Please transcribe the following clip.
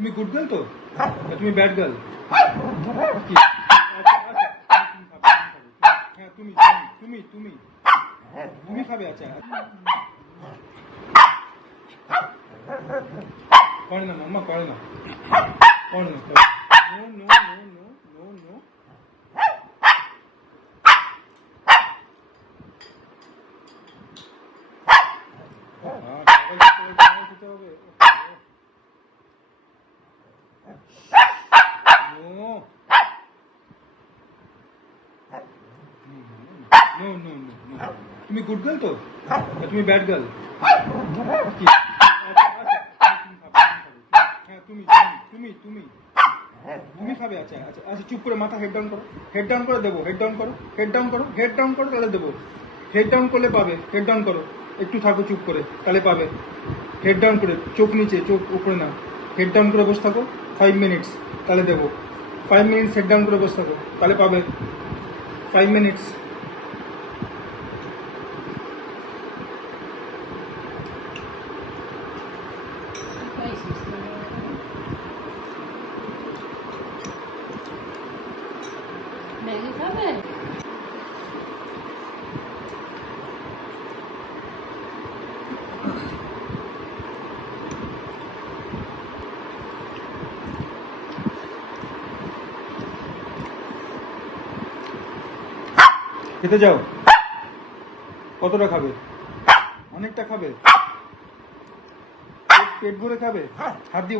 তুমি good girl তো না, তুমি ব্যাড গার্ল কি আচ্ছা, আচ্ছা, হ্যাঁ তুমি তুমি তুমি তুমি তুমি খাবে আচ্ছা করে না মাম্মা করে না করে না no no no no no no হ্যাঁ, সবাই খেতে হবে, সবাই খেতে হবে। No. No. তুমি গুড গার্ল তো? তুমি ব্যাড গার্ল আচ্ছা, হ্যাঁ তুমি তুমি তুমি তুমি। খাবে আচ্ছা আচ্ছা আচ্ছা চুপ করে মাথা হেড ডাউন করো। হেড ডাউন করে দেবো হেড ডাউন করো হেড ডাউন করো হেড ডাউন করো তাহলে দেবো। হেড ডাউন করলে পাবে হেড ডাউন করো। একটু থাকো চুপ করে তাহলে পাবে। হেড ডাউন করে চোখ নিচে চোখ উপরে না হেড ডাউন করে বসে থাকো ফাইভ মিনিটস তাহলে দেবো। ফাইভ মিনিটস হেড ডাউন করে বসে থাকো তাহলে পাবে। ফাইভ মিনিটস ম্যাগি খাবে খেতে যাও। কতটা খাবে? অনেকটা খাবে। পেট- পেট ভরে খাবে? হাত দিয়ে